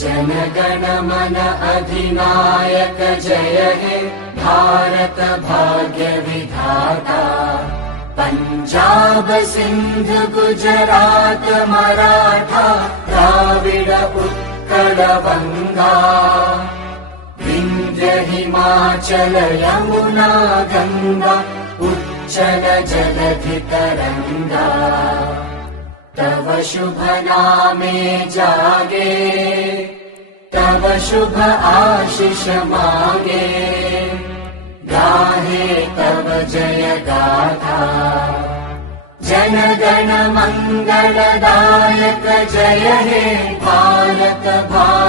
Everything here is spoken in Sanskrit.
जनगण मन अधिनायक जय हे भारत भाग्य विधाता। पंजाब सिंध गुजरात मराठा द्राविड उत्कल बंगा। विंध्य हिमाचल यमुना गंगा उच्चल जलधि तरंगा। तव शुभ नामे जागे तव शुभ आशीष मागे। गाहे तव जय गाथा जनगण मंगलदायक जय हे भारत भाग्य